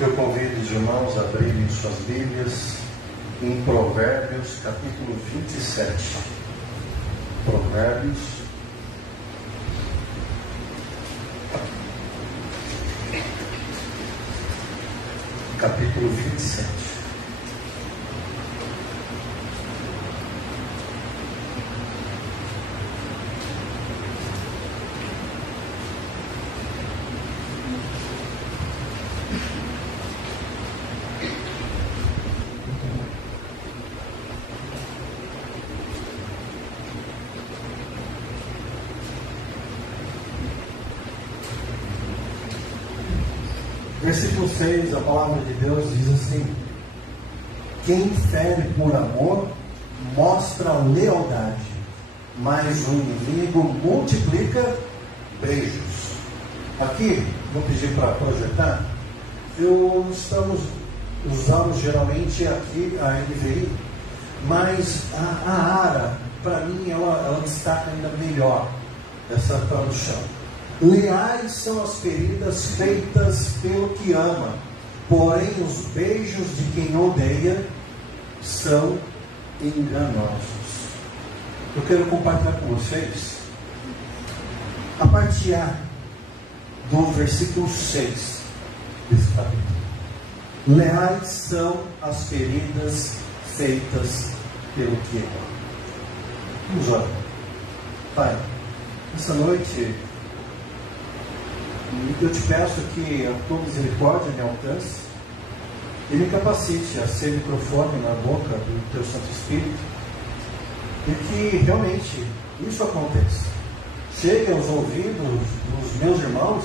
Eu convido os irmãos a abrirem suas Bíblias em Provérbios, capítulo 27. Provérbios, capítulo 27. Versículo 6, a palavra de Deus diz assim: quem fere por amor mostra lealdade, mas o inimigo multiplica beijos. Aqui, vou pedir para projetar. Usamos geralmente aqui a NVI, mas a ARA, para mim, ela destaca ainda melhor essa tradução. Leais são as feridas feitas pelo que ama, porém os beijos de quem odeia são enganosos. Eu quero compartilhar com vocês a parte A do versículo 6 desse capítulo. Leais são as feridas feitas pelo que ama. Vamos orar. Pai, essa noite eu te peço que a tua misericórdia me alcance e me capacite a ser microfone na boca do teu Santo Espírito, e que realmente isso aconteça. Chegue aos ouvidos dos meus irmãos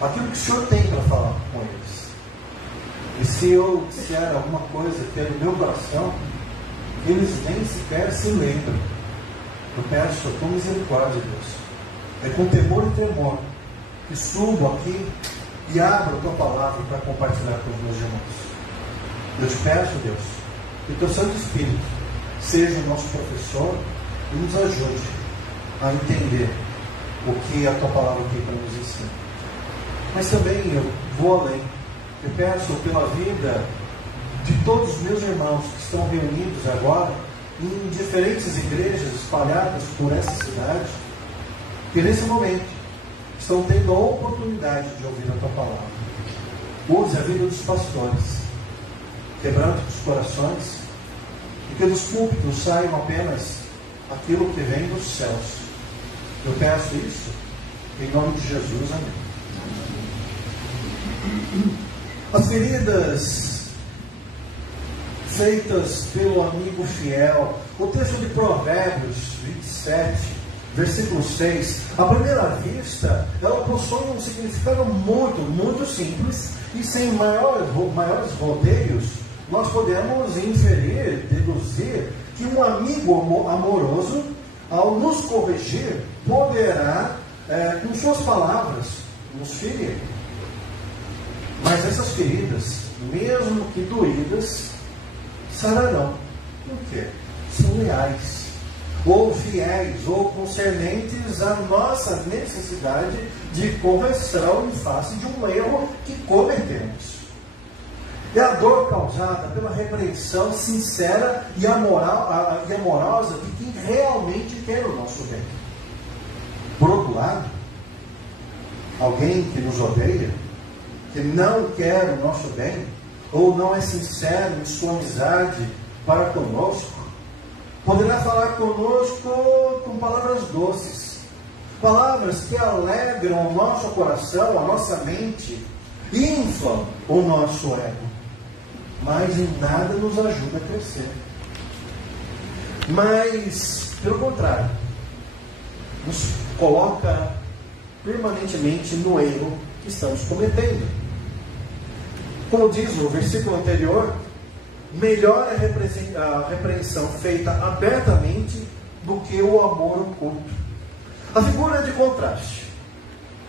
aquilo que o Senhor tem para falar com eles. E se eu disser alguma coisa que é do meu coração, eles nem sequer se lembram. Eu peço a tua misericórdia, Deus. É com temor e tremor que subo aqui e abro a tua palavra para compartilhar com os meus irmãos. Eu te peço, Deus, que o teu Santo Espírito seja o nosso professor e nos ajude a entender o que a tua palavra tem para nos ensinar. Mas também eu vou além. Eu peço pela vida de todos os meus irmãos que estão reunidos agora em diferentes igrejas espalhadas por essa cidade, que nesse momento estão tendo a oportunidade de ouvir a tua palavra. Use a vida dos pastores, quebrando os corações, e que dos púlpitos saiam apenas aquilo que vem dos céus. Eu peço isso em nome de Jesus. Amém. As feridas feitas pelo amigo fiel. O texto de Provérbios 27, versículo 6, à primeira vista, ela possui um significado muito simples, e sem maiores rodeios, nós podemos inferir, deduzir, que um amigo amoroso, ao nos corrigir, poderá, com suas palavras, nos ferir. Mas essas feridas, mesmo que doídas, sararão. Por quê? São leais, ou fiéis, ou concernentes à nossa necessidade de correção em face de um erro que cometemos. É a dor causada pela repreensão sincera e amorosa de quem realmente quer o nosso bem. Por outro lado, alguém que nos odeia, que não quer o nosso bem, ou não é sincero em sua amizade para conosco, poderá falar conosco com palavras doces, palavras que alegram o nosso coração, a nossa mente, inflam o nosso ego, mas em nada nos ajuda a crescer. Mas, pelo contrário, nos coloca permanentemente no erro que estamos cometendo. Como diz o versículo anterior, melhor é a repreensão feita abertamente do que o amor oculto. A figura de contraste.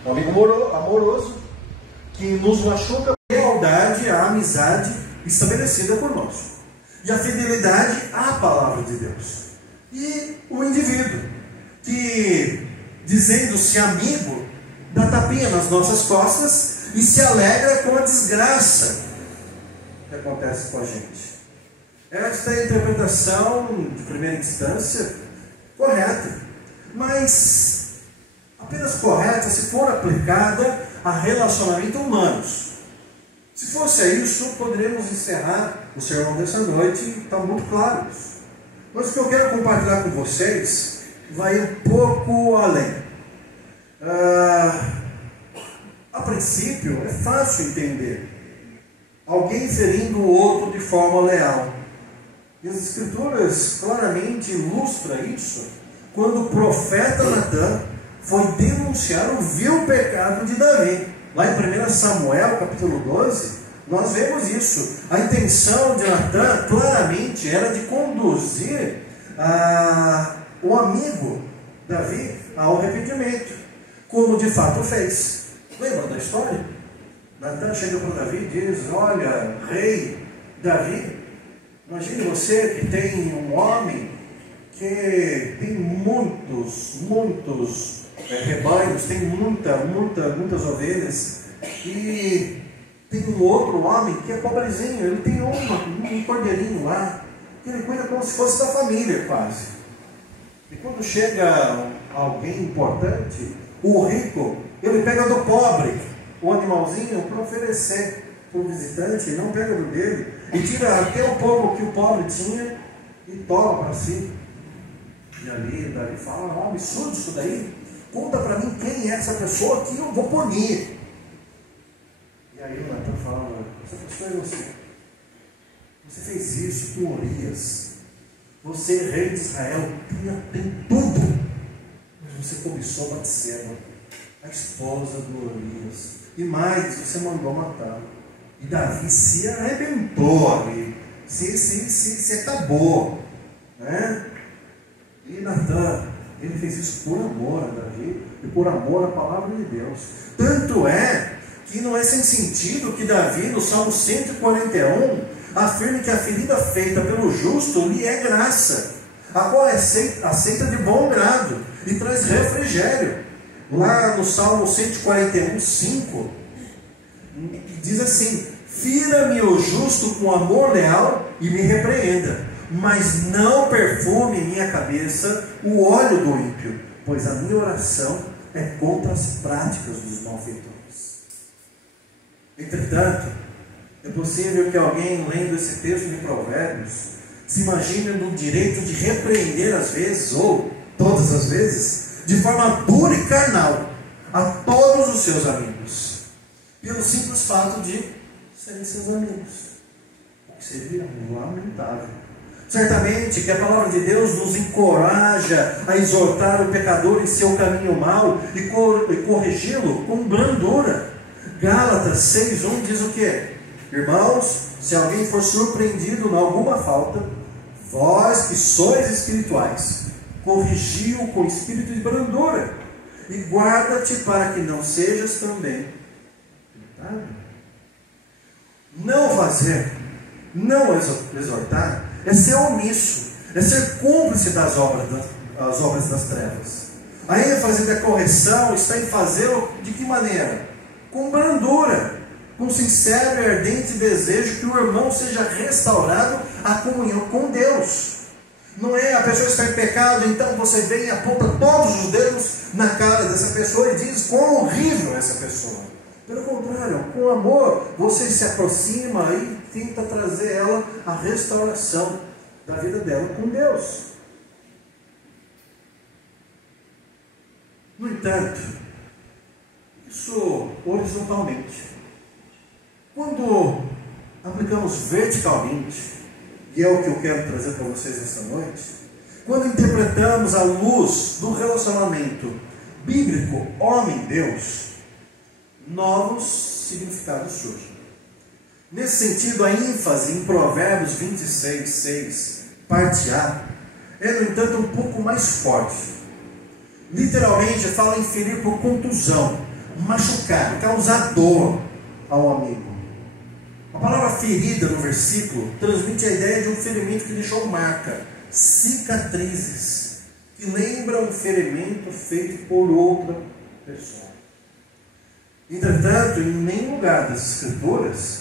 Um amigo amoroso que nos machuca a lealdade à amizade estabelecida por nós, e a fidelidade à palavra de Deus. E o indivíduo que, dizendo-se amigo, dá tapinha nas nossas costas e se alegra com a desgraça que acontece com a gente. Esta é a interpretação de primeira instância correta, mas apenas correta se for aplicada a relacionamentos humanos. Se fosse isso, poderíamos encerrar o sermão dessa noite e está muito claro isso. Mas o que eu quero compartilhar com vocês vai um pouco além. A princípio, é fácil entender alguém ferindo o outro de forma leal. E as Escrituras claramente ilustram isso quando o profeta Natan foi denunciar o vil pecado de Davi. Lá em 1 Samuel, capítulo 12, nós vemos isso. A intenção de Natan claramente era de conduzir o amigo Davi ao arrependimento, como de fato fez. Lembra da história? Natan chega para Davi e diz: olha, rei Davi, imagine você que tem um homem que tem muitos rebanhos, tem muitas ovelhas, e tem um outro homem que é pobrezinho, ele tem um cordeirinho lá, que ele cuida como se fosse da família quase. E quando chega alguém importante, o rico, ele pega do pobre o animalzinho para oferecer para o visitante, não pega do dele, e tira até o pouco que o pobre tinha e toma para si. E ali Davi fala: um absurdo isso daí, conta para mim quem é essa pessoa que eu vou punir. E aí o Natan fala: essa pessoa é você. Você fez isso com Urias. Você, rei de Israel, tem tudo, mas você cobiçou Batseba, a esposa do Urias, e mais, você mandou matar. E Davi se arrebentou ali, se acabou, né? E Natan, ele fez isso por amor a Davi e por amor à palavra de Deus. Tanto é que não é sem sentido que Davi, no Salmo 141, afirma que a ferida feita pelo justo lhe é graça, a qual é aceita de bom grado e traz refrigério. Lá no Salmo 141, 5, diz assim: fira-me o justo com amor leal e me repreenda, mas não perfume em minha cabeça o óleo do ímpio, pois a minha oração é contra as práticas dos malfeitores. Entretanto, é possível que alguém, lendo esse texto de Provérbios, se imagine no direito de repreender às vezes, ou todas as vezes, de forma dura e carnal, a todos os seus amigos, pelo simples fato de serem seus amigos, o que seria lamentável. Certamente que a palavra de Deus nos encoraja a exortar o pecador em seu caminho mau e corrigi-lo com brandura. Gálatas 6:1 diz o quê? Irmãos, se alguém for surpreendido em alguma falta, vós que sois espirituais, corrigi-o com espírito de brandura, e guarda-te para que não sejas também tentado. Não fazer, não exortar, é ser omisso, é ser cúmplice das obras das trevas. A ênfase da correção está em fazê-lo de que maneira? Com brandura, com sincero e ardente desejo que o irmão seja restaurado à comunhão com Deus. Não é a pessoa está em pecado, então você vem e aponta todos os dedos na cara dessa pessoa e diz quão horrível é essa pessoa. Pelo contrário, com amor, você se aproxima e tenta trazer ela à restauração da vida dela com Deus. No entanto, isso horizontalmente. Quando aplicamos verticalmente, e é o que eu quero trazer para vocês essa noite, quando interpretamos à luz do relacionamento bíblico homem-Deus, novos significados surgem. Nesse sentido, a ênfase em Provérbios 26:6, parte A, é, no entanto, um pouco mais forte. Literalmente, fala em ferir por contusão, machucar, causar dor ao amigo. A palavra ferida no versículo transmite a ideia de um ferimento que deixou marca, cicatrizes, que lembram um ferimento feito por outra pessoa. Entretanto, em nenhum lugar das Escrituras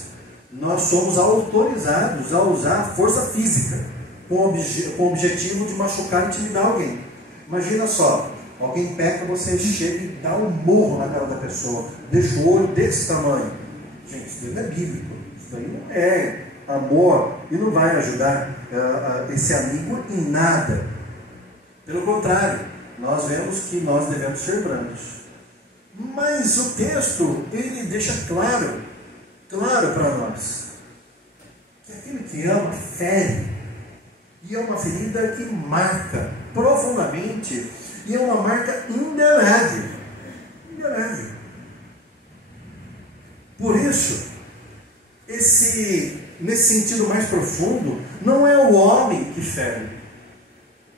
nós somos autorizados a usar a força física com o objetivo de machucar e intimidar alguém. Imagina só, alguém peca, você chega e dá um murro na cara da pessoa, deixa o olho desse tamanho. Gente, isso não é bíblico, isso daí não é amor e não vai ajudar esse amigo em nada. Pelo contrário, nós vemos que nós devemos ser brandos. Mas o texto, ele deixa claro para nós, que aquele que ama fere, e é uma ferida que marca profundamente, e é uma marca indelével. Por isso, nesse sentido mais profundo, não é o homem que fere,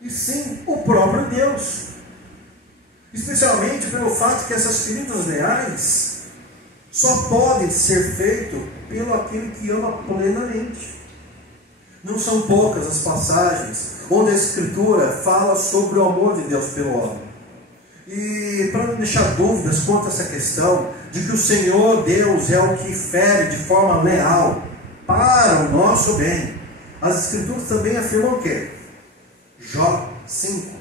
e sim o próprio Deus. Especialmente pelo fato que essas feridas reais só podem ser feitas pelo aquele que ama plenamente. Não são poucas as passagens onde a Escritura fala sobre o amor de Deus pelo homem. E para não deixar dúvidas quanto a essa questão de que o Senhor Deus é o que fere de forma leal para o nosso bem, as Escrituras também afirmam o quê? Jó 5.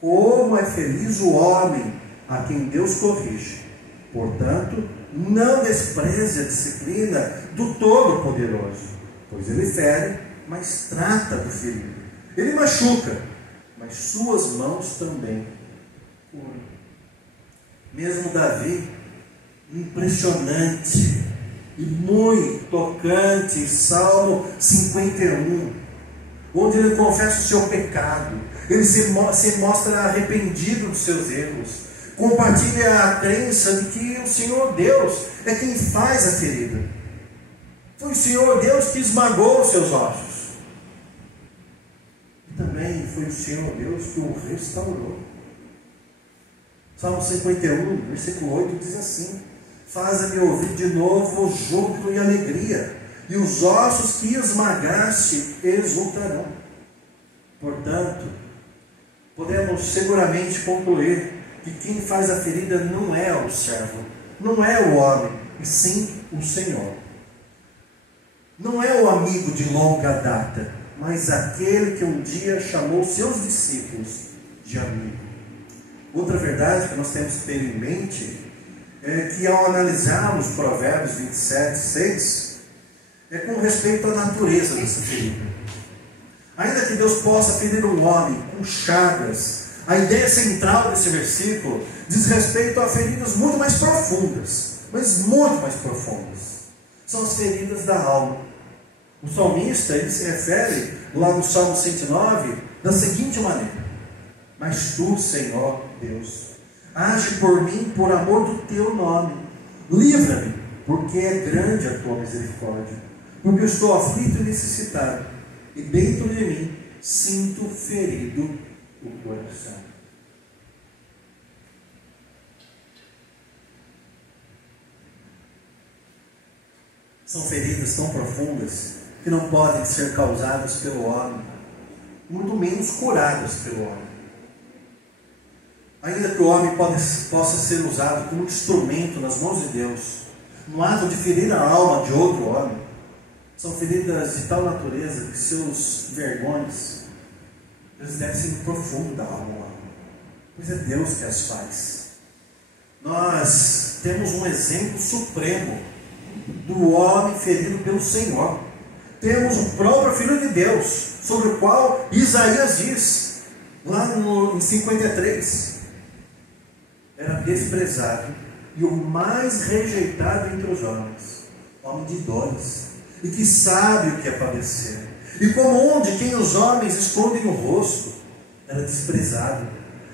Como é feliz o homem a quem Deus corrige. Portanto, não despreze a disciplina do Todo-Poderoso, pois ele fere, mas trata do ferido. Ele machuca, mas suas mãos também curam. Mesmo Davi, impressionante e muito tocante, Salmo 51, onde ele confessa o seu pecado, ele se mostra arrependido dos seus erros, compartilha a crença de que o Senhor Deus é quem faz a ferida. Foi o Senhor Deus que esmagou os seus ossos. E também foi o Senhor Deus que o restaurou. Salmo 51, versículo 8 diz assim: faze-me ouvir de novo júbilo e alegria, e os ossos que esmagaste exultarão. Portanto, podemos seguramente concluir que quem faz a ferida não é o servo, não é o homem, e sim o Senhor. Não é o amigo de longa data, mas aquele que um dia chamou seus discípulos de amigo. Outra verdade que nós temos que ter em mente é que ao analisarmos Provérbios 27, 6, é com respeito à natureza dessa ferida. Ainda que Deus possa ferir um homem com chagas, a ideia central desse versículo diz respeito a feridas muito mais profundas, mas muito mais profundas. São as feridas da alma. O salmista, ele se refere lá no Salmo 109 da seguinte maneira: mas tu, Senhor Deus, age por mim por amor do teu nome, livra-me, porque é grande a tua misericórdia, porque eu estou aflito e necessitado, e dentro de mim sinto ferido o coração. São feridas tão profundas que não podem ser causadas pelo homem, muito menos curadas pelo homem. Ainda que o homem possa ser usado como instrumento nas mãos de Deus, no ato de ferir a alma de outro homem, são feridas de tal natureza que seus vergões, eles devem ser no profundo da alma, pois é Deus que as faz. Nós temos um exemplo supremo do homem ferido pelo Senhor. Temos o próprio Filho de Deus, sobre o qual Isaías diz, lá em 53, era desprezado e o mais rejeitado entre os homens, homem de dores, e que sabe o que é padecer, e como onde quem os homens escondem o rosto, era desprezado,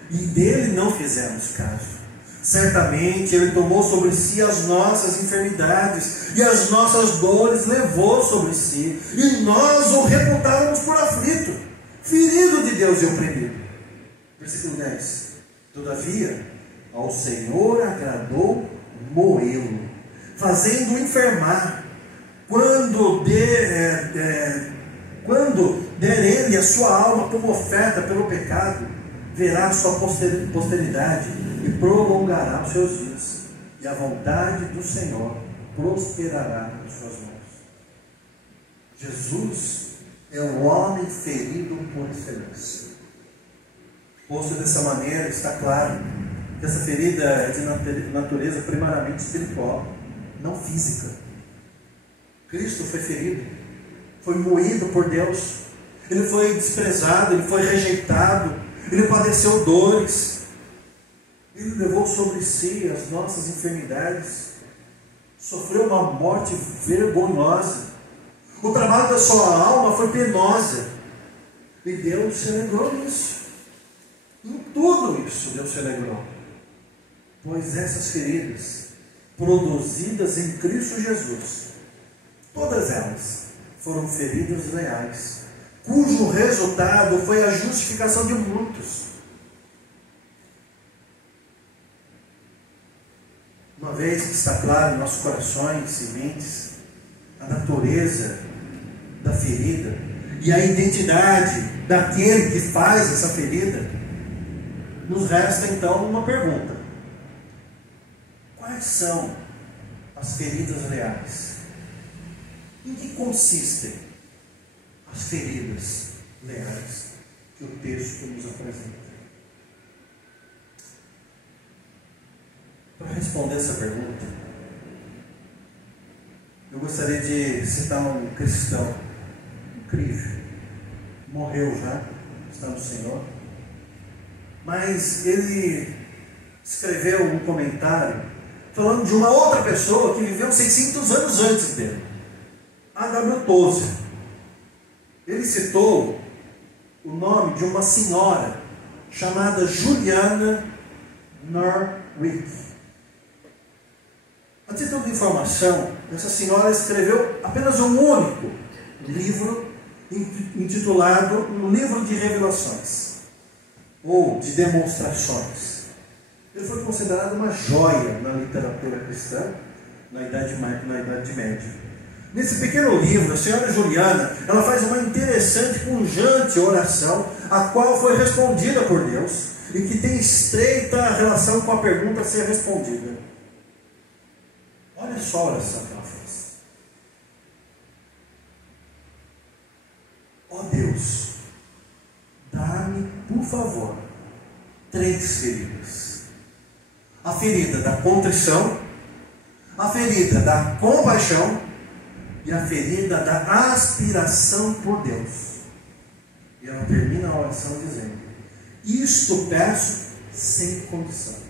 e dele não fizemos caso. Certamente Ele tomou sobre si as nossas enfermidades, e as nossas dores levou sobre si, e nós o reputávamos por aflito, ferido de Deus e oprimido. Versículo 10. Todavia, ao Senhor agradou moê-lo, fazendo-o enfermar. Quando der ele a sua alma como oferta pelo pecado, verá a sua posteridade e prolongará os seus dias, e a vontade do Senhor prosperará em suas mãos. Jesus é o homem ferido por excelência. Posto dessa maneira, está claro que essa ferida é de natureza primariamente espiritual, não física. Cristo foi ferido, foi moído por Deus, ele foi desprezado, ele foi rejeitado, ele padeceu dores, ele levou sobre si as nossas enfermidades, sofreu uma morte vergonhosa, o trabalho da sua alma foi penosa, e Deus se alegrou nisso. Em tudo isso Deus se alegrou, pois essas feridas produzidas em Cristo Jesus, todas elas foram feridas reais, cujo resultado foi a justificação de muitos. Uma vez que está claro em nossos corações e mentes a natureza da ferida e a identidade daquele que faz essa ferida, nos resta então uma pergunta: quais são as feridas reais? Em que consistem as feridas reais que o texto nos apresenta? Para responder essa pergunta, eu gostaria de citar um cristão incrível, morreu já, está no Senhor, mas ele escreveu um comentário falando de uma outra pessoa que viveu 600 anos antes dele, A.W. Tozer. Ele citou o nome de uma senhora chamada Juliana Norwich. A título de informação, essa senhora escreveu apenas um único livro intitulado Um Livro de Revelações, ou de Demonstrações. Ele foi considerado uma joia na literatura cristã na Idade Média. Nesse pequeno livro, a senhora Juliana, ela faz uma interessante, pungente oração, a qual foi respondida por Deus, e que tem estreita relação com a pergunta a ser respondida. Olha só a oração que ela fez. Ó Deus, dá-me, por favor, 3 feridas. A ferida da contrição, a ferida da compaixão e a ferida da aspiração por Deus. E ela termina a oração dizendo: isto peço sem condição.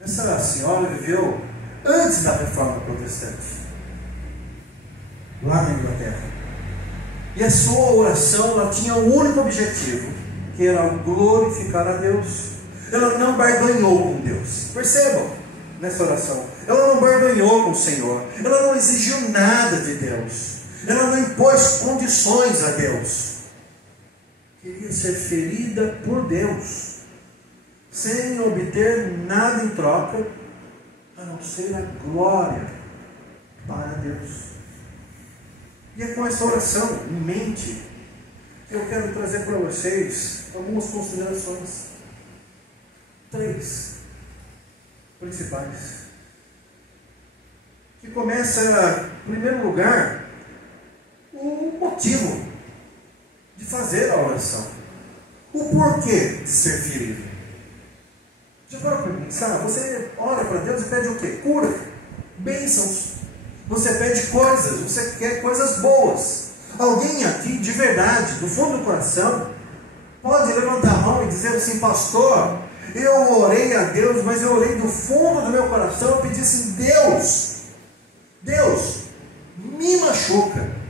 Essa senhora viveu antes da Reforma Protestante, lá na Inglaterra. E a sua oração, ela tinha um único objetivo, que era glorificar a Deus. Ela não barganhou com Deus. Percebam nessa oração. Ela não barganhou com o Senhor. Ela não exigiu nada de Deus. Ela não impôs condições a Deus. Queria ser ferida por Deus, sem obter nada em troca, a não ser a glória para Deus. E é com essa oração em mente que eu quero trazer para vocês algumas considerações. 3 principais. Que começa, em primeiro lugar, o motivo de fazer a oração. O porquê de ser ferido. Já parou para pensar? Você ora para Deus e pede o quê? Cura, bênçãos. Você pede coisas, você quer coisas boas. Alguém aqui, de verdade, do fundo do coração, pode levantar a mão e dizer assim: pastor, eu orei a Deus, mas eu orei do fundo do meu coração e pedi assim: Deus, me machuca.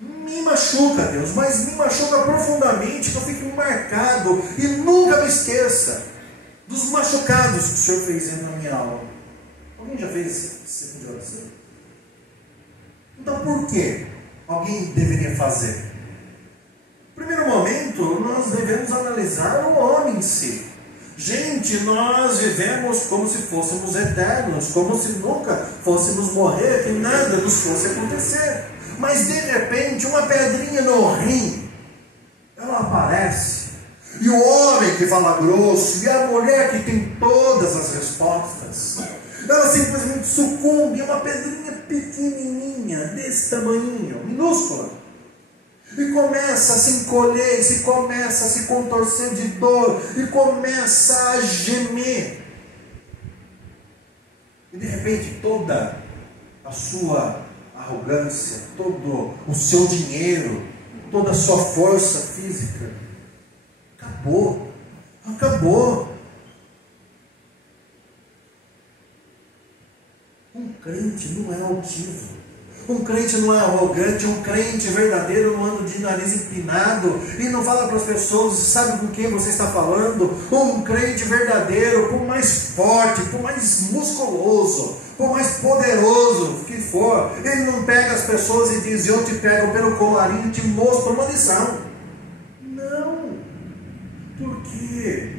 Me machuca, Deus, mas me machuca profundamente, que eu fique marcado e nunca me esqueça dos machucados que o Senhor fez na minha alma. Alguém já fez esse tipo de oração? Então por que alguém deveria fazer? No primeiro momento, nós devemos analisar o homem em si. Gente, nós vivemos como se fôssemos eternos, como se nunca fôssemos morrer, que nada nos fosse acontecer. Mas de repente, uma pedrinha no rim, ela aparece. E o homem que fala grosso, e a mulher que tem todas as respostas, Ela simplesmente sucumbe a uma pedrinha pequenininha, desse tamanhinho, minúscula. E começa a se encolher, e começa a se contorcer de dor, e começa a gemer. E de repente toda a sua arrogância, todo o seu dinheiro, toda a sua força física, acabou. Um crente não é altivo, um crente não é arrogante, um crente verdadeiro não anda de nariz empinado e não fala para as pessoas, sabe com quem você está falando? Um crente verdadeiro, por mais forte, por mais musculoso, por mais poderoso que for, ele não pega as pessoas e diz: eu te pego pelo colarinho e te mostro uma lição. Não, porque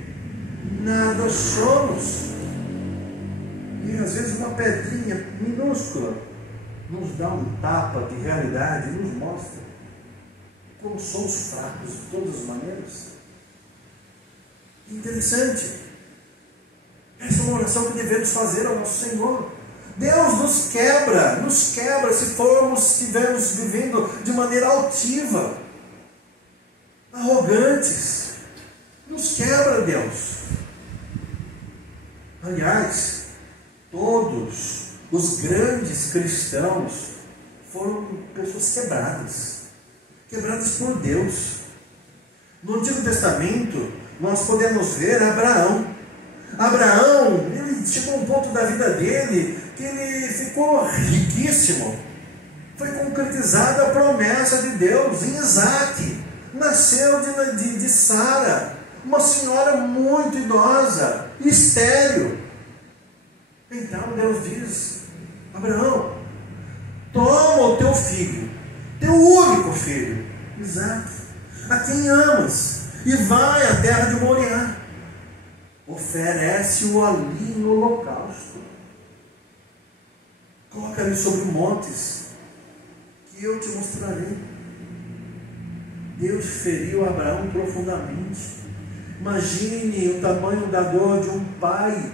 nada somos. E às vezes uma pedrinha minúscula nos dá um tapa de realidade e nos mostra como somos fracos de todas as maneiras. Interessante. Essa é uma oração que devemos fazer ao nosso Senhor. Deus nos quebra se estivermos vivendo de maneira altiva, arrogantes. Nos quebra, Deus. Aliás, todos os grandes cristãos foram pessoas quebradas por Deus. No Antigo Testamento, nós podemos ver Abraão. Ele chegou a um ponto da vida dele que ele ficou riquíssimo. Foi concretizada a promessa de Deus em Isaac. Nasceu de Sara, uma senhora muito idosa, estéril. Então Deus diz: Abraão, toma o teu filho, teu único filho, Isaque, a quem amas, e vai à terra de Moriá. Oferece-o ali no holocausto. Coloca-lhe sobre montes, que eu te mostrarei. Deus feriu Abraão profundamente. Imagine o tamanho da dor de um pai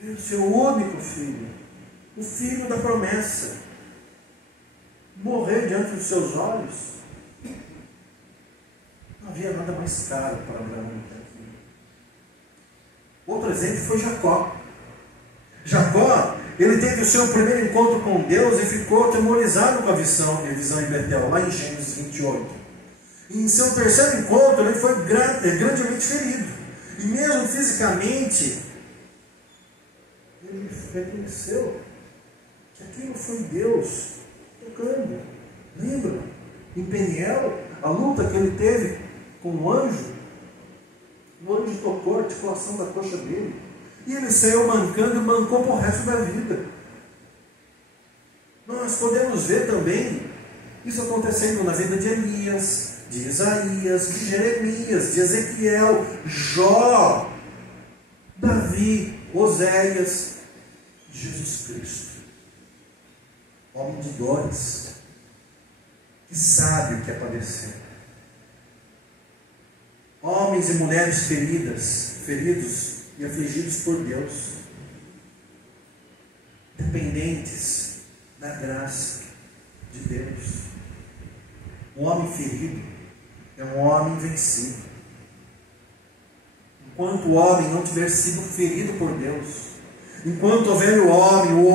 ver o seu único filho, o filho da promessa, morrer diante dos seus olhos. Não havia nada mais caro para Abraão do que aquilo. Outro exemplo foi Jacó. Ele teve o seu primeiro encontro com Deus e ficou atemorizado com a visão em Betel, lá em Gênesis 28. E em seu terceiro encontro, ele foi grandemente ferido. E mesmo fisicamente, ele reconheceu que aquilo foi Deus tocando. Lembra? Em Peniel, a luta que ele teve com o anjo tocou a articulação da coxa dele. E ele saiu mancando e mancou para o resto da vida. Nós podemos ver também isso acontecendo na vida de Elias, de Isaías, de Jeremias, de Ezequiel, Jó, Davi, Oséias, Jesus Cristo, homem de dores, que sabe o que é padecer. Homens e mulheres feridos e afligidos por Deus, dependentes da graça de Deus. Um homem ferido é um homem vencido. Enquanto o homem não tiver sido ferido por Deus, enquanto o velho homem, o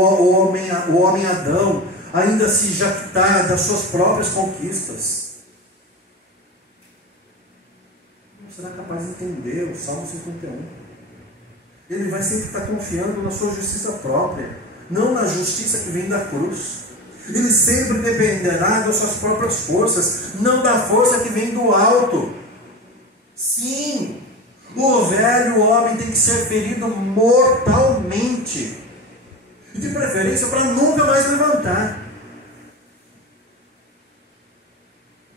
homem Adão, ainda se jactar das suas próprias conquistas, não será capaz de entender o Salmo 51. Ele vai sempre estar confiando na sua justiça própria, não na justiça que vem da cruz. Ele sempre dependerá das suas próprias forças, não da força que vem do alto. Sim, o velho homem tem que ser ferido mortalmente, e de preferência para nunca mais levantar.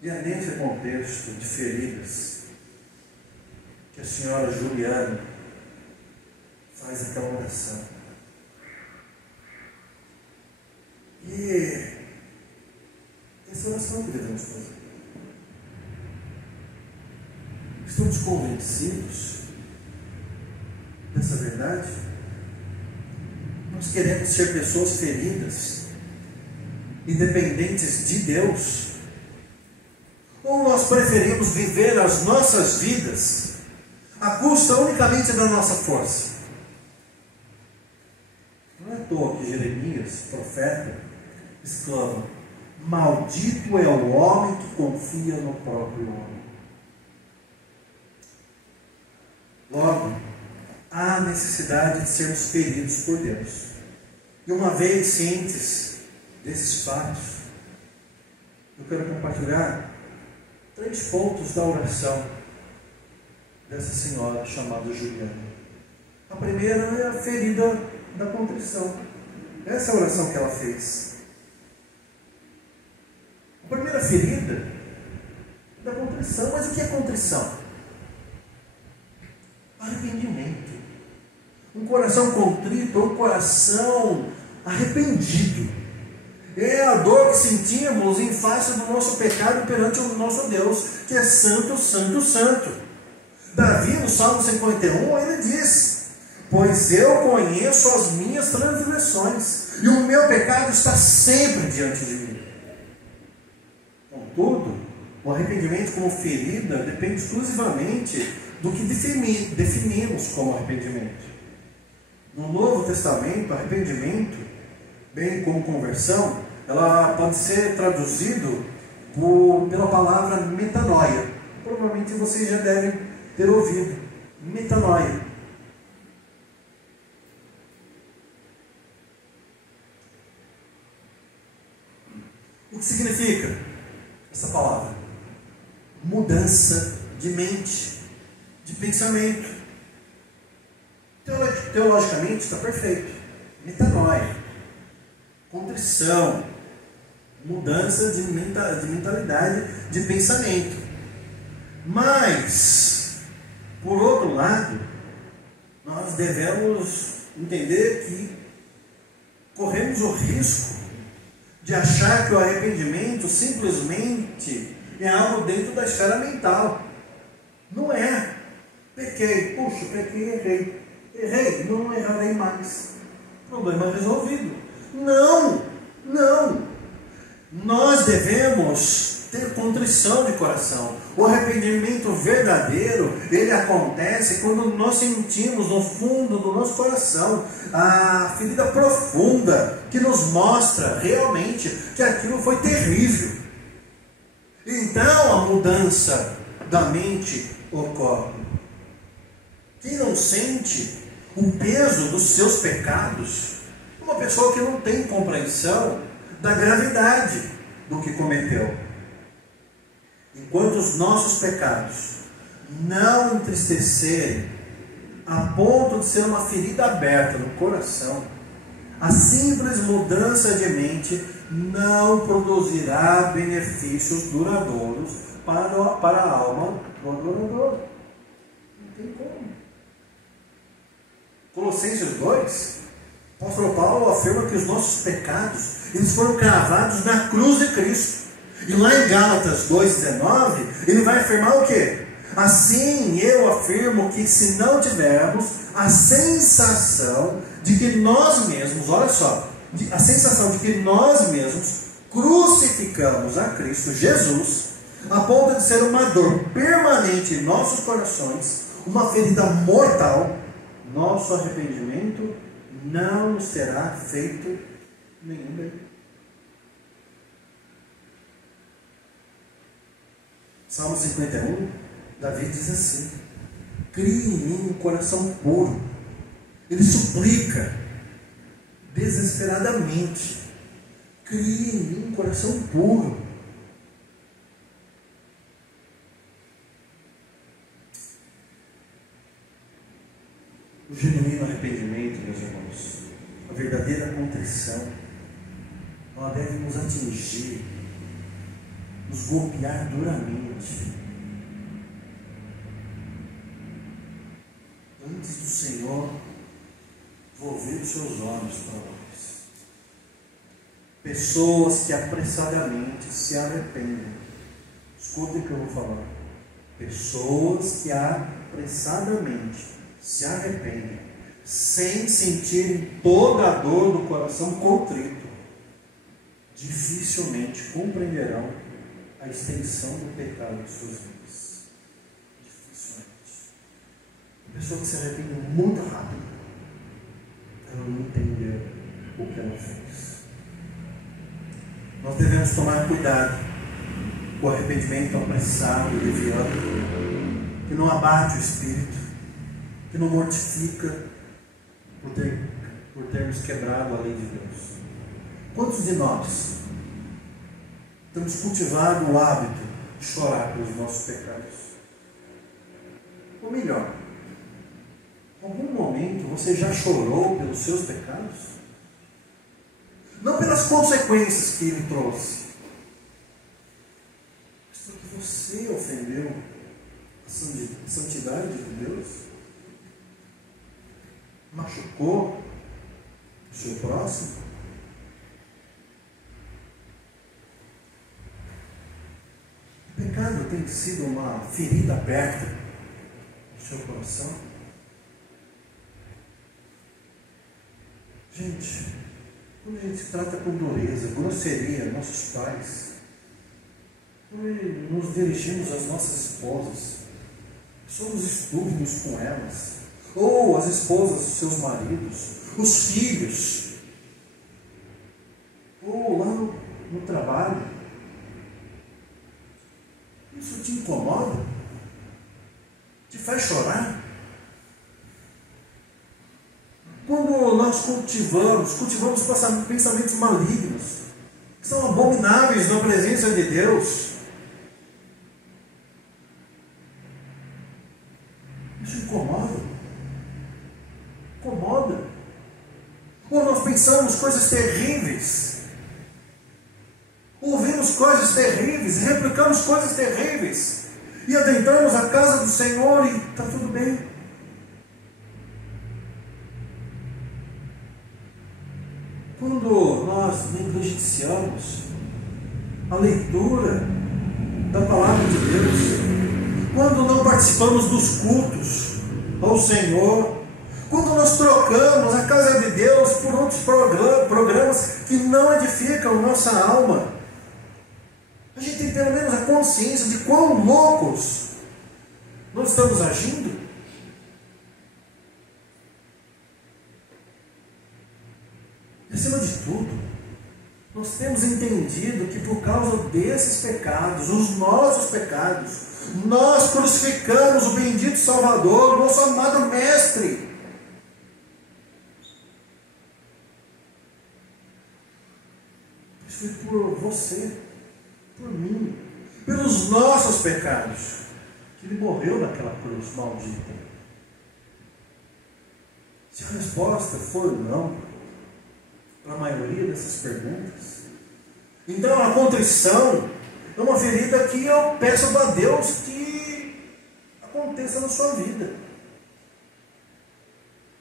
E é nesse contexto de feridas que a senhora Juliana faz aquela oração. E essa oração que devemos fazer. Estamos convencidos dessa verdade? Nós queremos ser pessoas feridas, independentes de Deus? Ou nós preferimos viver as nossas vidas à custa unicamente da nossa força? Não é à toa que Jeremias, profeta, exclama: maldito é o homem que confia no próprio homem. Logo, há necessidade de sermos feridos por Deus. E uma vez cientes desses fatos, eu quero compartilhar 3 pontos da oração dessa senhora chamada Juliana. A primeira é a ferida da contrição. Essa é a oração que ela fez. A primeira ferida da contrição. Mas o que é contrição? Arrependimento. Um coração contrito, um coração arrependido. É a dor que sentimos em face do nosso pecado perante o nosso Deus, que é santo, santo, santo. Davi, no Salmo 51, ele diz: pois eu conheço as minhas transgressões, e o meu pecado está sempre diante de mim. Contudo, o arrependimento como ferida depende exclusivamente do que definimos como arrependimento. No Novo Testamento, arrependimento, bem como conversão, ela pode ser traduzido pela palavra metanoia. Provavelmente vocês já devem ter ouvido. Metanoia. O que significa essa palavra? Mudança de mente, de pensamento. Teologicamente está perfeito. Metanoia. Contrição, mudança de mentalidade, de pensamento. Mas, por outro lado, nós devemos entender que corremos o risco de achar que o arrependimento simplesmente é algo dentro da esfera mental. Não é. Pequei, puxa, pequei, errei. Errei, não errarei mais. Problema resolvido. Não, não. Nós devemos ter contrição de coração. O arrependimento verdadeiro, ele acontece quando nós sentimos no fundo do nosso coração a ferida profunda que nos mostra realmente que aquilo foi terrível. Então a mudança da mente ocorre. Quem não sente o peso dos seus pecados, uma pessoa que não tem compreensão da gravidade do que cometeu. Enquanto os nossos pecados não entristecerem a ponto de ser uma ferida aberta no coração, a simples mudança de mente não produzirá benefícios duradouros para a alma do adorador. Não tem como. Colossenses 2, o apóstolo Paulo afirma que os nossos pecados eles foram cravados na cruz de Cristo. E lá em Gálatas 2,19, ele vai afirmar o quê? Assim eu afirmo que se não tivermos a sensação de que nós mesmos, olha só, a sensação de que nós mesmos crucificamos a Cristo Jesus, a ponto de ser uma dor permanente em nossos corações, uma ferida mortal, nosso arrependimento não nos terá feito nenhum bem. Salmo 51, Davi diz assim: crie em mim um coração puro. Ele suplica desesperadamente: crie em mim um coração puro. O genuíno arrependimento, meus irmãos, a verdadeira contrição, ela deve nos atingir, nos golpear duramente. Antes do Senhor volver os seus olhos para nós. Pessoas que apressadamente se arrependem. Escutem o que eu vou falar. Pessoas que apressadamente se arrependem sem sentirem toda a dor do coração contrito, dificilmente compreenderão a extensão do pecado de suas vidas. Dificilmente. A pessoa que se arrepende muito rápido, ela não entendeu o que ela fez. Nós devemos tomar cuidado com o arrependimento apressado e leviano, que não abate o espírito, que não mortifica por termos quebrado a lei de Deus. Quantos de nós temos cultivado o hábito de chorar pelos nossos pecados? Ou melhor, em algum momento você já chorou pelos seus pecados? Não pelas consequências que ele trouxe, mas porque você ofendeu a santidade de Deus, machucou o seu próximo. O pecado tem sido uma ferida aberta no seu coração. Gente, quando a gente trata com dureza, grosseria nossos pais, quando nos dirigimos às nossas esposas, somos estúpidos com elas, ou as esposas dos seus maridos, os filhos, ou lá no trabalho, isso te incomoda? Te faz chorar? Quando nós cultivamos pensamentos malignos, que são abomináveis na presença de Deus, isso incomoda? Incomoda? Ou nós pensamos coisas terríveis, ouvimos coisas terríveis, replicamos coisas terríveis, e adentramos a casa do Senhor e está tudo bem. Quando nós negligenciamos a leitura da palavra de Deus, quando não participamos dos cultos ao Senhor, quando nós trocamos a casa de Deus por outros programas que não edificam nossa alma, a gente tem pelo menos a consciência de quão loucos nós estamos agindo. Acima de tudo, nós temos entendido que por causa desses pecados, os nossos pecados, nós crucificamos o bendito Salvador, o nosso amado Mestre. Isso foi por você, por mim, pelos nossos pecados, que Ele morreu naquela cruz maldita. Se a resposta for não, para a maioria dessas perguntas, então a contrição é uma ferida que eu peço a Deus que aconteça na sua vida.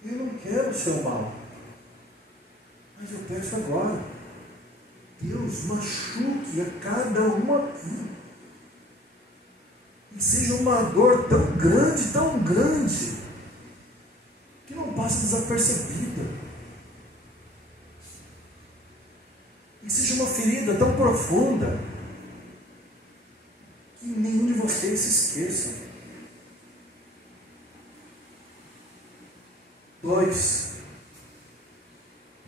Eu não quero o seu mal, mas eu peço agora: Deus, machuque a cada um aqui, e seja uma dor tão grande, que não passe desapercebida. E seja uma ferida tão profunda que nenhum de vocês se esqueçam. 2.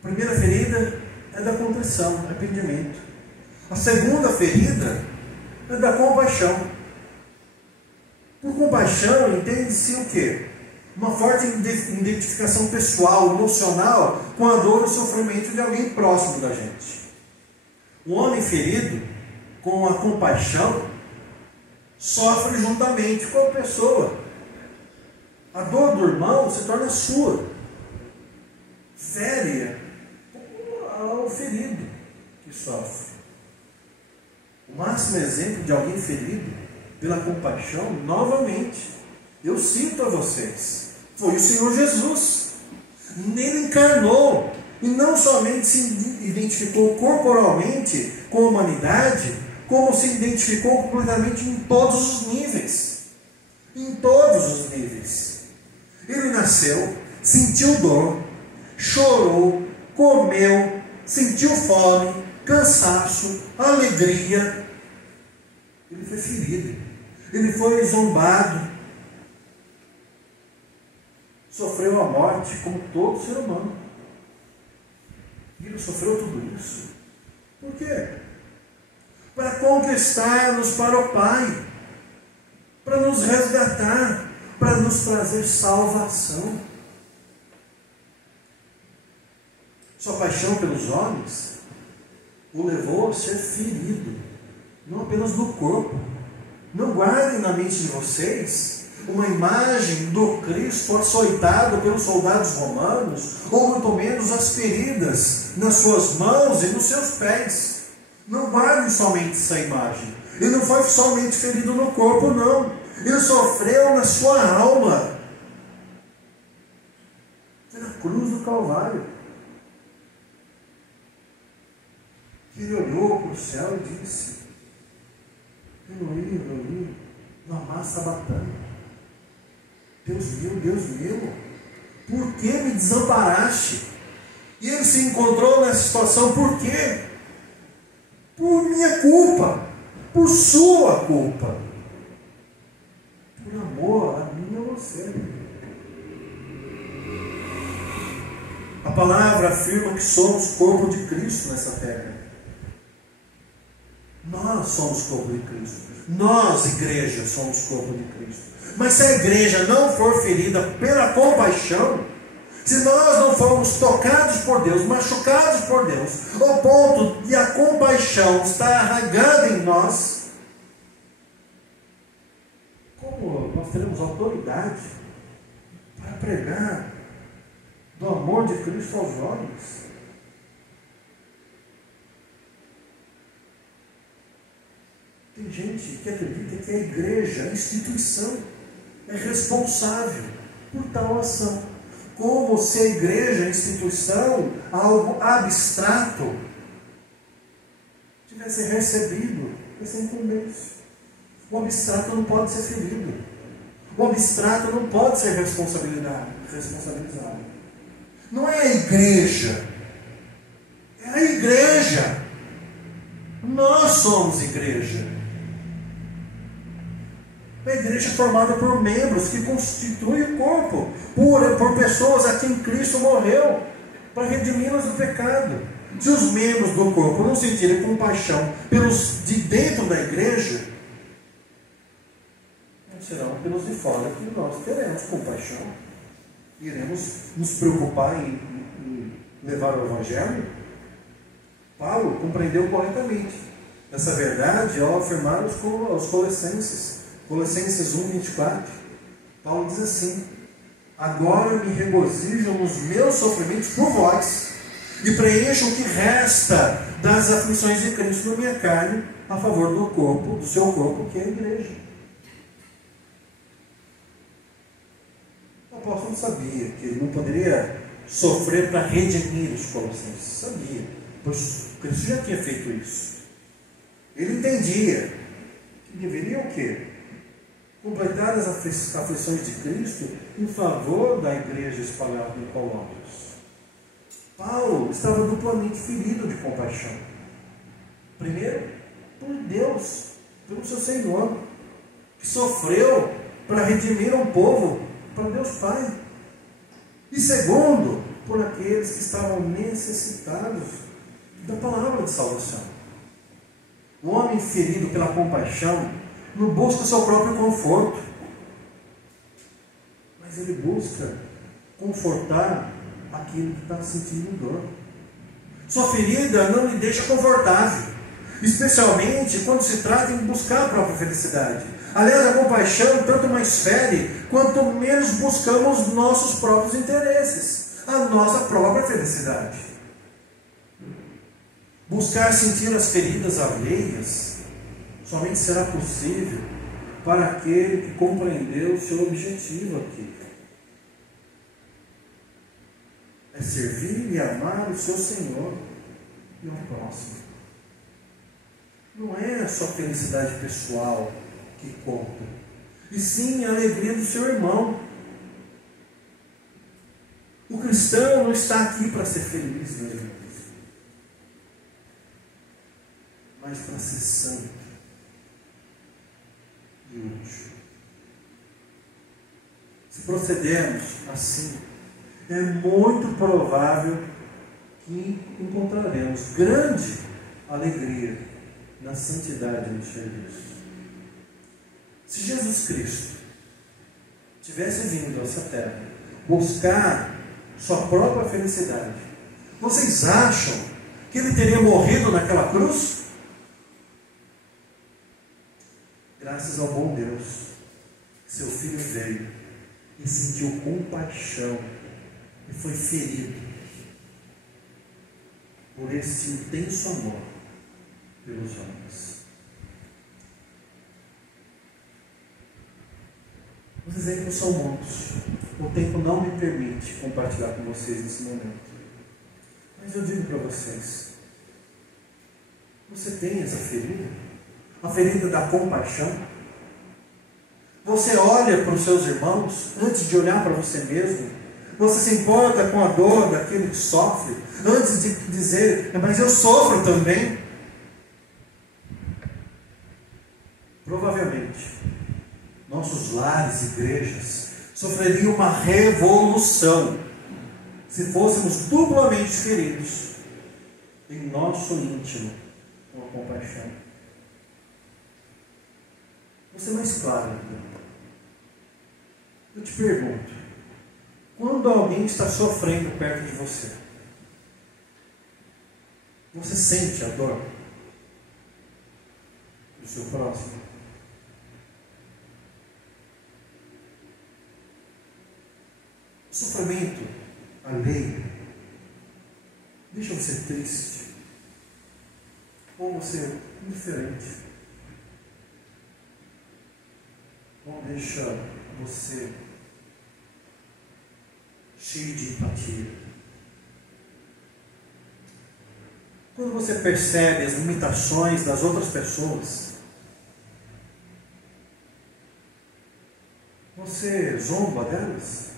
A primeira ferida é da contrição, arrependimento. A segunda ferida é da compaixão. Por compaixão entende-se o quê? Uma forte identificação pessoal, emocional, com a dor e o sofrimento de alguém próximo da gente. O homem ferido, com a compaixão, sofre juntamente com a pessoa. A dor do irmão se torna sua. Fere ao ferido que sofre. O máximo exemplo de alguém ferido pela compaixão, novamente, eu cito a vocês, foi o Senhor Jesus. Nele encarnou. E não somente se identificou corporalmente com a humanidade, como se identificou completamente em todos os níveis. Em todos os níveis. Ele nasceu sentiu dor, chorou, comeu, sentiu fome, cansaço, alegria. Ele foi ferido, ele foi zombado, sofreu a morte como todo ser humano. E ele sofreu tudo isso. Por quê? Para conquistar-nos para o Pai, para nos resgatar, para nos trazer salvação. Sua paixão pelos homens o levou a ser ferido, não apenas no corpo. Não guardem na mente de vocês uma imagem do Cristo açoitado pelos soldados romanos, ou muito menos as feridas nas suas mãos e nos seus pés. Não guardem somente essa imagem. Ele não foi somente ferido no corpo, não. Ele sofreu na sua alma. Foi na cruz do Calvário. Ele olhou para o céu e disse: Eloi, Eloi, lama sabachthani. Deus meu, por que me desamparaste? E ele se encontrou nessa situação, por quê? Por minha culpa, por sua culpa, por amor a mim e a você. A palavra afirma que somos corpo de Cristo nessa terra. Nós somos corpo de Cristo. Nós, igreja, somos corpo de Cristo. Mas se a igreja não for ferida pela compaixão, se nós não formos tocados por Deus, machucados por Deus, ao ponto de a compaixão estar arraigada em nós, como nós teremos autoridade para pregar do amor de Cristo aos homens? Tem gente que acredita que a igreja, a instituição, é responsável por tal ação. Como se a igreja, a instituição, algo abstrato, tivesse recebido essa incumbência. O abstrato não pode ser ferido. O abstrato não pode ser responsabilizado. Não é a igreja. É a igreja. Nós somos igreja. A igreja é formada por membros que constituem o corpo, por pessoas a quem Cristo morreu para redimi-las do pecado. Se os membros do corpo não sentirem compaixão pelos de dentro da igreja, não serão pelos de fora que nós teremos compaixão. Iremos nos preocupar em levar o Evangelho. Paulo compreendeu corretamente essa verdade ao afirmar aos Colossenses. Colossenses 1, 24, Paulo diz assim: agora me regozijo nos meus sofrimentos por vós, e preencho o que resta das aflições de Cristo na minha carne, a favor do corpo, do seu corpo, que é a igreja. O apóstolo sabia que ele não poderia sofrer para redimir os colossenses. Sabia, pois Cristo já tinha feito isso. Ele entendia que deveria o quê? Completar as aflições de Cristo em favor da igreja espalhada em Colossos. Paulo estava duplamente ferido de compaixão. Primeiro, por Deus, pelo seu Senhor, que sofreu para redimir um povo para Deus Pai. E segundo, por aqueles que estavam necessitados da palavra de salvação. O homem ferido pela compaixão não busca seu próprio conforto, mas ele busca confortar aquele que está sentindo dor. Sua ferida não lhe deixa confortável, especialmente quando se trata em buscar a própria felicidade. Aliás, a compaixão tanto mais fere, quanto menos buscamos nossos próprios interesses, a nossa própria felicidade. Buscar sentir as feridas alheias somente será possível para aquele que compreendeu o seu objetivo aqui. É servir e amar o seu Senhor e o próximo. Não é a sua felicidade pessoal que conta, e sim a alegria do seu irmão. O cristão não está aqui para ser feliz, meus irmãos, mas para ser santo e útil. Se procedermos assim, é muito provável que encontraremos grande alegria na santidade no serviço. Se Jesus Cristo tivesse vindo a essa terra buscar sua própria felicidade, vocês acham que ele teria morrido naquela cruz? Graças ao bom Deus, seu filho veio e sentiu compaixão e foi ferido por esse intenso amor pelos homens. Os exemplos são muitos. O tempo não me permite compartilhar com vocês nesse momento. Mas eu digo para vocês: você tem essa ferida? A ferida da compaixão? Você olha para os seus irmãos antes de olhar para você mesmo? Você se importa com a dor daquele que sofre antes de dizer, mas eu sofro também? Provavelmente nossos lares e igrejas sofreriam uma revolução se fôssemos duplamente feridos em nosso íntimo com a compaixão. Vou ser mais claro então. Eu te pergunto, quando alguém está sofrendo perto de você, você sente a dor do seu próximo? O sofrimento alheio deixa você triste ou você indiferente, ou deixa você cheio de empatia. Quando você percebe as limitações das outras pessoas, você zomba delas?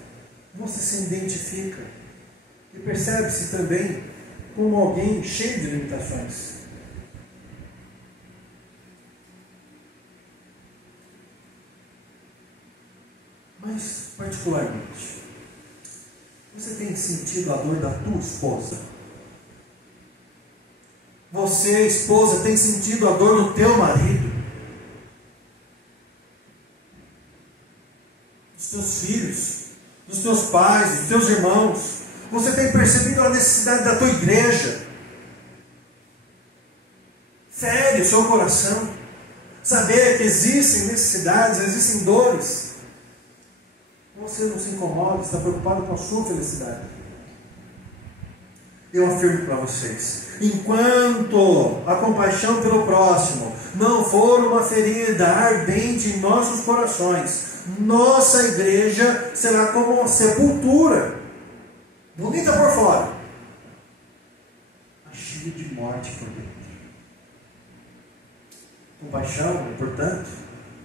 Você se identifica e percebe-se também como alguém cheio de limitações? Mas, particularmente, você tem sentido a dor da tua esposa? Você, esposa, tem sentido a dor do teu marido? Dos teus filhos? Dos teus pais? Dos teus irmãos? Você tem percebido a necessidade da tua igreja? Fere o seu coração saber que existem necessidades, existem dores. Você não se incomoda, está preocupado com a sua felicidade. Eu afirmo para vocês, enquanto a compaixão pelo próximo não for uma ferida ardente em nossos corações, nossa igreja será como uma sepultura, bonita por fora, mas cheia de morte por dentro. Compaixão é, portanto,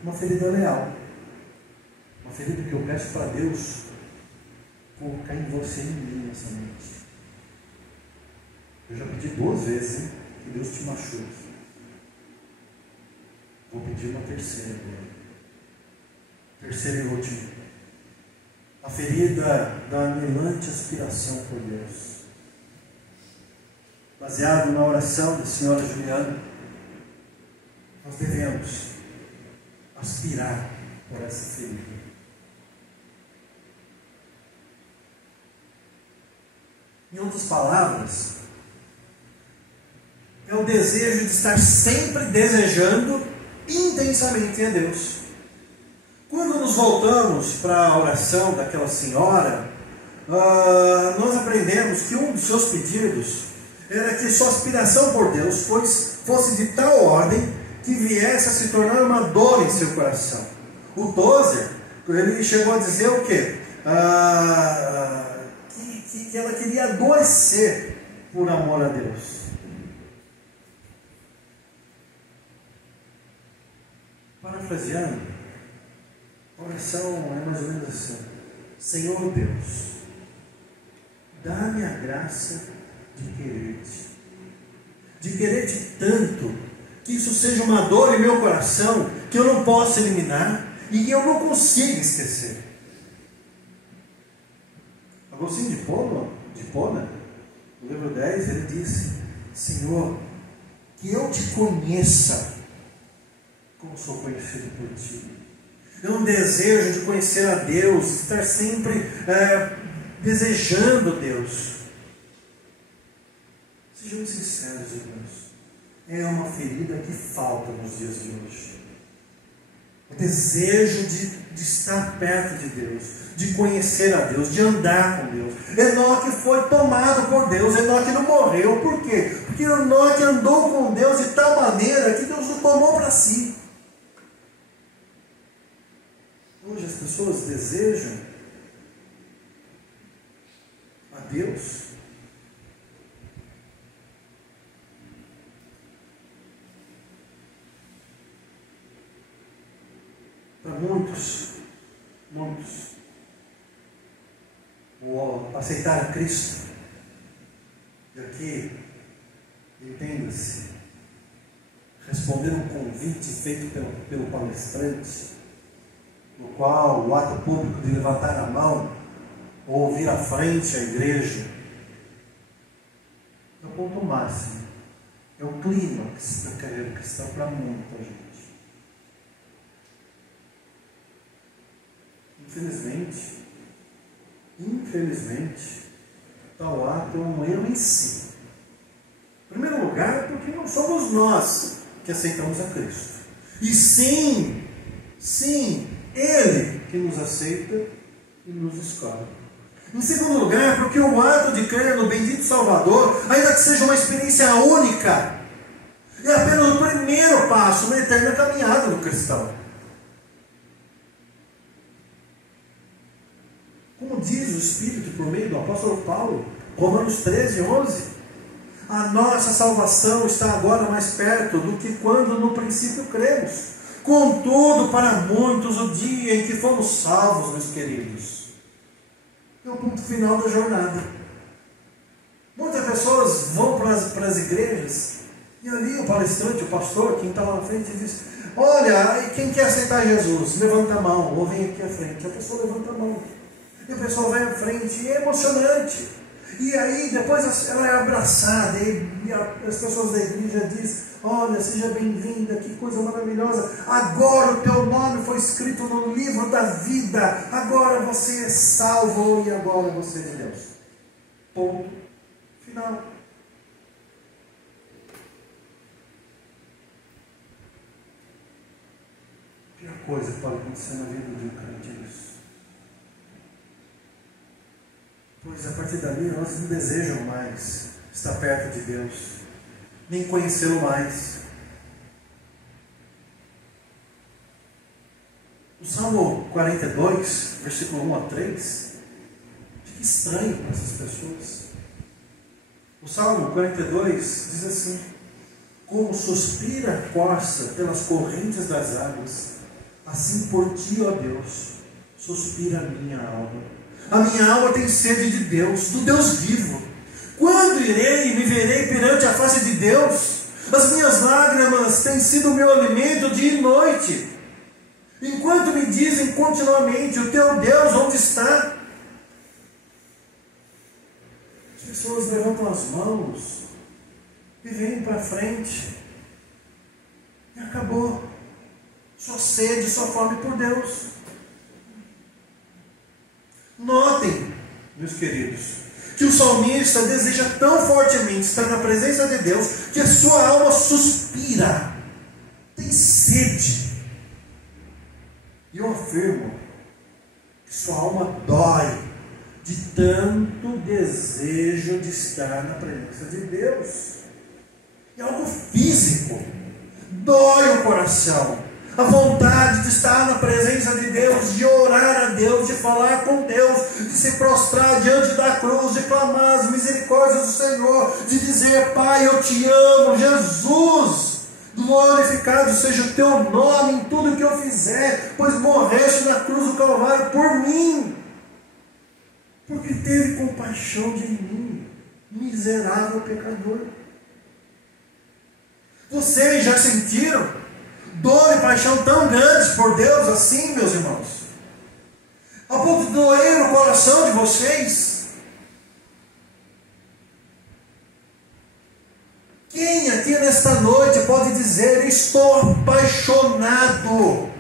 uma ferida leal. Uma ferida que eu peço para Deus colocar em você e em mim nessa noite. Eu já pedi 2 vezes, hein? Que Deus te machuque. Vou pedir uma terceira agora. Terceira e última. A ferida da anelante aspiração por Deus. Baseado na oração da senhora Juliana, nós devemos aspirar por essa ferida. Em outras palavras, é o desejo de estar sempre desejando intensamente a Deus. Quando nos voltamos para a oração daquela senhora, nós aprendemos que um dos seus pedidos era que sua aspiração por Deus fosse de tal ordem que viesse a se tornar uma dor em seu coração. O Tozer, ele chegou a dizer o quê? Que ela queria adoecer por amor a Deus. Parafraseando, a oração é mais ou menos assim: Senhor Deus, dá-me a graça de querer-te. De querer-te tanto, que isso seja uma dor em meu coração, que eu não posso eliminar e que eu não consigo esquecer. Agostinho de Hipona, no livro 10, ele disse: Senhor, que eu te conheça como sou conhecido por ti. É um desejo de conhecer a Deus, estar sempre desejando Deus. Sejamos sinceros, irmãos. É uma ferida que falta nos dias de hoje. O desejo de estar perto de Deus, de conhecer a Deus, de andar com Deus. Enoque foi tomado por Deus, Enoque não morreu. Por quê? Porque Enoque andou com Deus de tal maneira que Deus o tomou para si. Hoje as pessoas desejam a Deus para muitos, o aceitar a Cristo, e aqui, entenda-se, responder um convite feito pelo palestrante, no qual o ato público de levantar a mão ou vir à frente à igreja é o ponto máximo, é o clímax da carreira cristã para muita gente. Infelizmente, tal ato é um erro em si. Em primeiro lugar, porque não somos nós que aceitamos a Cristo. E sim, Ele que nos aceita e nos escolhe. Em segundo lugar, porque o ato de crer no bendito Salvador, ainda que seja uma experiência única, é apenas o primeiro passo na eterna caminhada do cristão. Como diz o Espírito por meio do apóstolo Paulo, Romanos 13, 11, a nossa salvação está agora mais perto do que quando no princípio cremos. Contudo, para muitos, o dia em que fomos salvos, meus queridos, é o ponto final da jornada. Muitas pessoas vão para as igrejas, e ali o palestrante, o pastor, quem está lá na frente, diz: olha, quem quer aceitar Jesus? Levanta a mão, ou vem aqui à frente. A pessoa levanta a mão, e a pessoa vai à frente, e é emocionante. E aí depois ela é abraçada, e as pessoas da igreja dizem: olha, seja bem-vinda, que coisa maravilhosa, agora o teu nome foi escrito no livro da vida, agora você é salvo, e agora você é de Deus. Ponto final. A pior coisa que pode acontecer na vida de um crente é isso. Pois a partir dali nós não desejam mais estar perto de Deus, nem conhecê-lo mais. O Salmo 42, versículo 1 a 3, fica estranho para essas pessoas. O Salmo 42 diz assim: como suspira a corça pelas correntes das águas, assim por ti, ó Deus, suspira a minha alma. A minha alma tem sede de Deus, do Deus vivo. Quando irei e me verei perante a face de Deus? As minhas lágrimas têm sido o meu alimento dia e noite, enquanto me dizem continuamente: o teu Deus onde está? As pessoas levantam as mãos e vêm para frente, e acabou. Só sede, só fome por Deus. Notem, meus queridos, que o salmista deseja tão fortemente estar na presença de Deus, que a sua alma suspira, tem sede. E eu afirmo que sua alma dói de tanto desejo de estar na presença de Deus. É algo físico, dói o coração. A vontade de estar na presença de Deus, de orar a Deus, de falar com Deus, de se prostrar diante da cruz, de clamar as misericórdias do Senhor, de dizer: Pai, eu te amo, Jesus, glorificado seja o teu nome em tudo que eu fizer, pois morreste na cruz do Calvário por mim. porque teve compaixão de mim, miserável pecador. Vocês já sentiram dor e paixão tão grandes por Deus assim, meus irmãos? A ponto de doer o coração de vocês? Quem aqui nesta noite pode dizer: estou apaixonado,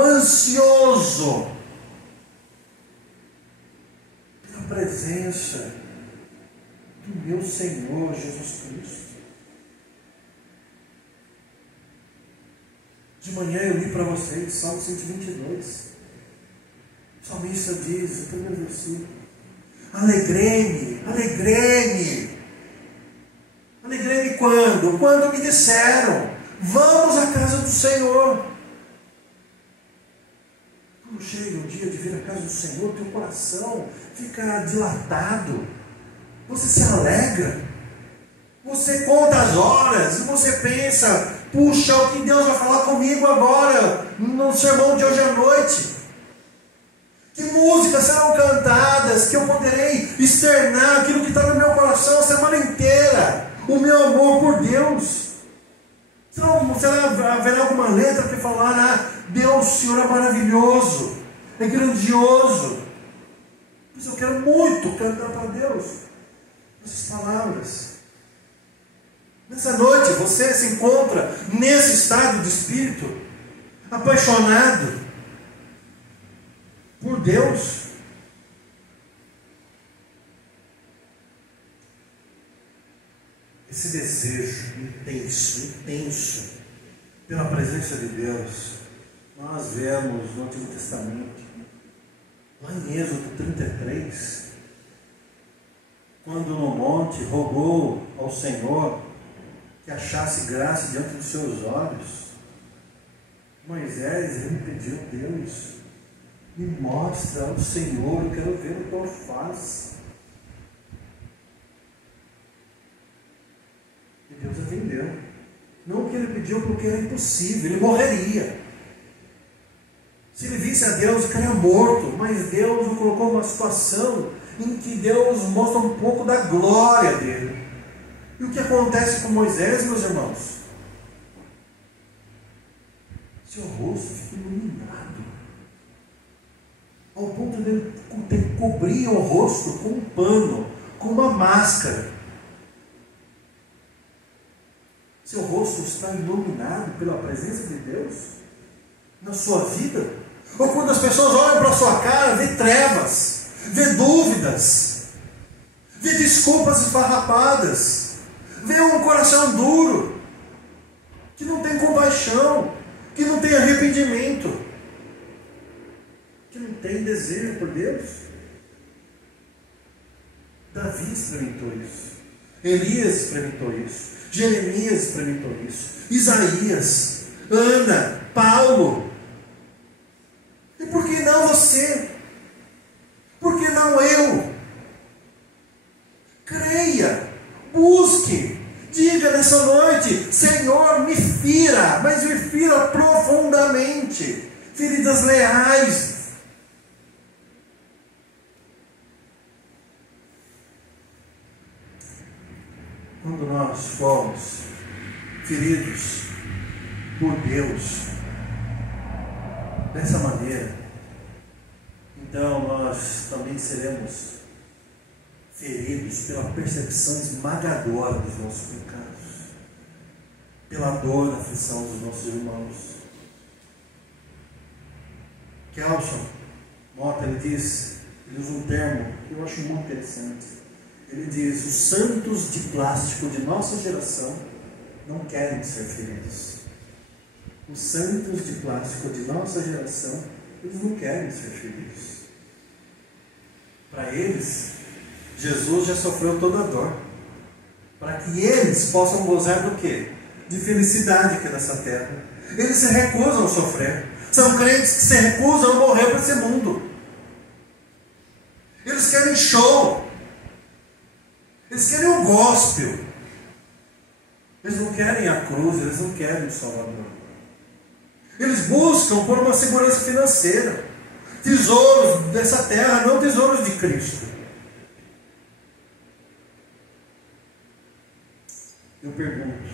ansioso pela presença do meu Senhor Jesus Cristo? De manhã eu li para vocês Salmo 122. O salmista diz, no primeiro versículo: alegrei-me quando? Quando me disseram: vamos à casa do Senhor. Quando chega o dia de vir à casa do Senhor, teu coração fica dilatado, você se alegra, você conta as horas, e você pensa: puxa, o que Deus vai falar comigo agora, no sermão de hoje à noite? Que músicas serão cantadas, que eu poderei externar aquilo que está no meu coração a semana inteira, o meu amor por Deus. Será haverá alguma letra que falar: Deus, o Senhor é maravilhoso, é grandioso? Mas eu quero muito cantar para Deus essas palavras. Nessa noite você se encontra nesse estado de espírito, apaixonado por Deus? Esse desejo intenso pela presença de Deus, nós vemos no Antigo Testamento, lá em Êxodo 33, quando no monte rogou ao Senhor que achasse graça diante dos seus olhos. Moisés, ele pediu: Deus, me mostra o Senhor, eu quero ver a tua face. E Deus atendeu. Não o que ele pediu, porque era impossível, ele morreria. Se ele visse a Deus, ficaria morto. Mas Deus o colocou numa situação em que Deus mostra um pouco da glória dele. E o que acontece com Moisés, meus irmãos? Seu rosto fica iluminado, ao ponto de ele ter que cobrir o rosto com um pano, com uma máscara. Seu rosto está iluminado pela presença de Deus na sua vida? Ou quando as pessoas olham para a sua cara, vê trevas, vê dúvidas, vê desculpas esfarrapadas, vê um coração duro, que não tem compaixão, que não tem arrependimento, que não tem desejo por Deus? Davi experimentou isso, Elias experimentou isso, Jeremias experimentou isso, Isaías, Ana, Paulo. E por que não você? Por que não eu? Creia, busque, diga nessa noite: Senhor, me fira, mas me fira profundamente, feridas leais. Quando nós fomos feridos por Deus dessa maneira, então nós também seremos feridos pela percepção esmagadora dos nossos pecados, pela dor da aflição dos nossos irmãos. Kelson Mota, ele usa um termo que eu acho muito interessante. Ele diz: os santos de plástico de nossa geração não querem ser feridos. Os santos de plástico de nossa geração, eles não querem ser feridos. Para eles, Jesus já sofreu toda a dor, para que eles possam gozar do quê? De felicidade aqui nessa terra. Eles se recusam a sofrer. São crentes que se recusam a morrer para esse mundo. Eles querem show. Eles querem o gospel. Eles não querem a cruz, eles não querem o Salvador. Eles buscam por uma segurança financeira. tesouros dessa terra, não tesouros de Cristo. Eu pergunto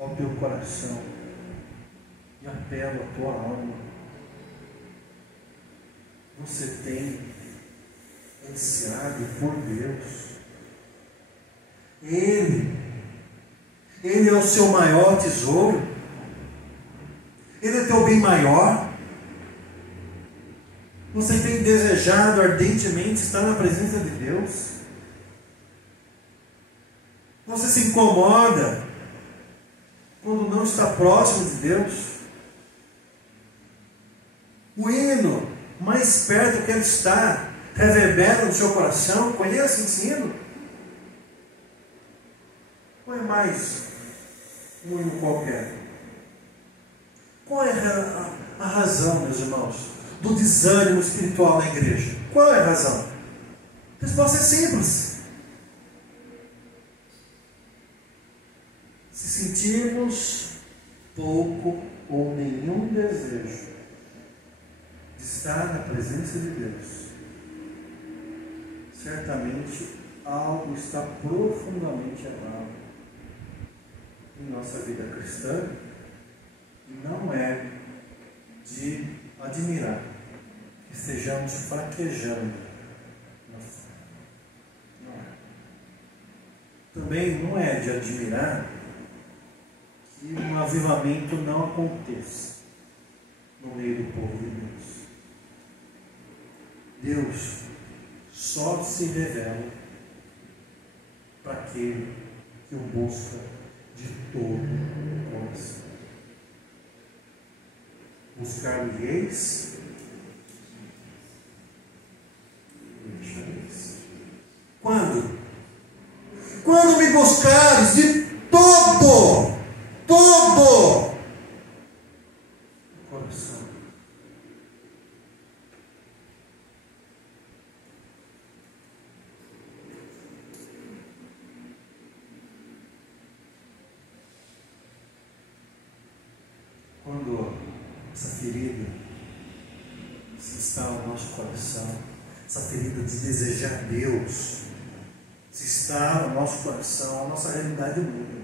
ao teu coração e apelo à tua alma: você tem ansiado por Deus? Ele é o seu maior tesouro? Ele é teu bem maior? Você tem desejado ardentemente estar na presença de Deus? Você se incomoda quando não está próximo de Deus? O hino mais perto que ele está reverbera no seu coração. Conhece esse hino? Ou é mais um hino qualquer? Qual é a razão, meus irmãos, do desânimo espiritual na igreja? Qual é a razão? A resposta é simples. Se sentirmos pouco ou nenhum desejo de estar na presença de Deus, certamente algo está profundamente errado em nossa vida cristã, e não é de admirar que estejamos fraquejando na fé. Não é. Também não é de admirar que um avivamento não aconteça no meio do povo de Deus. Deus só se revela para aquele que o busca de todo o coração. Buscar-lhe-eis, quando? Quando me buscares de todo o coração. Quando essa ferida se instala no nosso coração, essa ferida de desejar Deus se instala no nosso coração, a nossa realidade muda.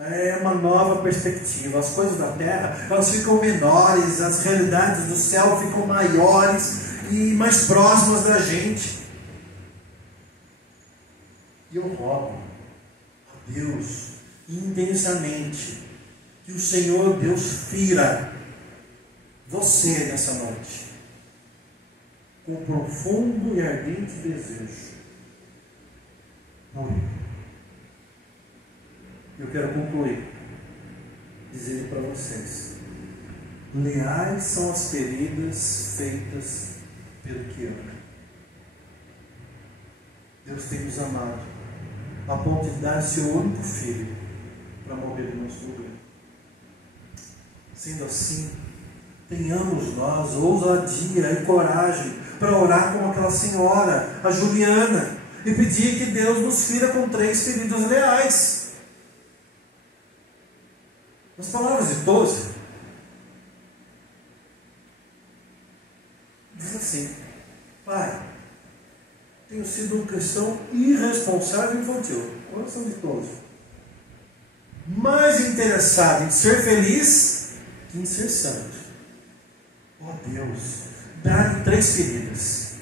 É uma nova perspectiva. As coisas da terra, elas ficam menores, as realidades do céu ficam maiores e mais próximas da gente. E eu rogo a Deus intensamente que o Senhor Deus fira você nessa noite com profundo e ardente desejo por Ele. Eu quero concluir dizendo para vocês: leais são as feridas feitas pelo que ama. Deus tem nos amado a ponto de dar seu único filho para morrer no nosso lugar. Sendo assim, tenhamos nós ousadia e coragem para orar como aquela senhora, a Juliana, e pedir que Deus nos fira com 3 feridas leais. Nas palavras de Tozer, diz assim: Pai, tenho sido um cristão irresponsável e infantil. Coração de Tozer. Mais interessado em ser feliz que em ser santo. Ó Deus, dá-me 3 feridas.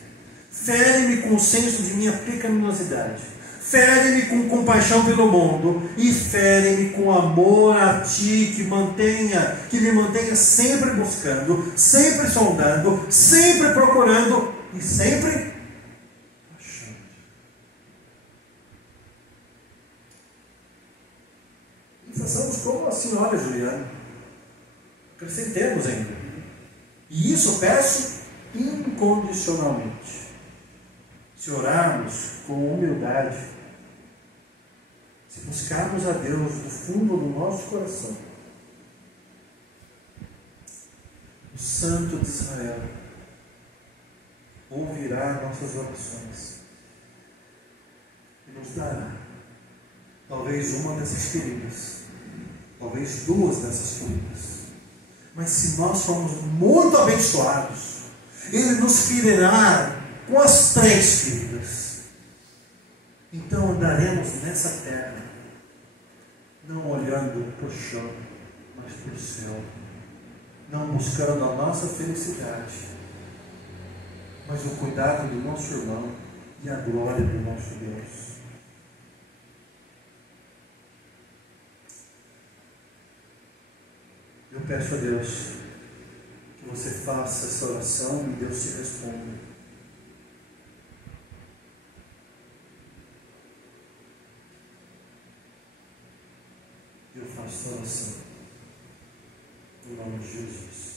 Fere-me com o senso de minha pecaminosidade. Fere-me com compaixão pelo mundo e fere-me com amor a Ti, que me mantenha sempre buscando, sempre sondando, sempre procurando e sempre achando. E façamos como a senhora Juliana. Acrescentemos ainda. E isso peço incondicionalmente. Se orarmos com humildade, se buscarmos a Deus do fundo do nosso coração, o Santo de Israel ouvirá nossas orações e nos dará talvez uma dessas feridas, talvez 2 dessas feridas, Mas se nós somos muito abençoados, Ele nos ferirá com as 3 feridas. Então andaremos nessa terra, não olhando para o chão, mas para o céu. Não buscando a nossa felicidade, mas o cuidado do nosso irmão e a glória do nosso Deus. Eu peço a Deus que você faça essa oração e Deus te responda. Eu faço a oração em nome de Jesus.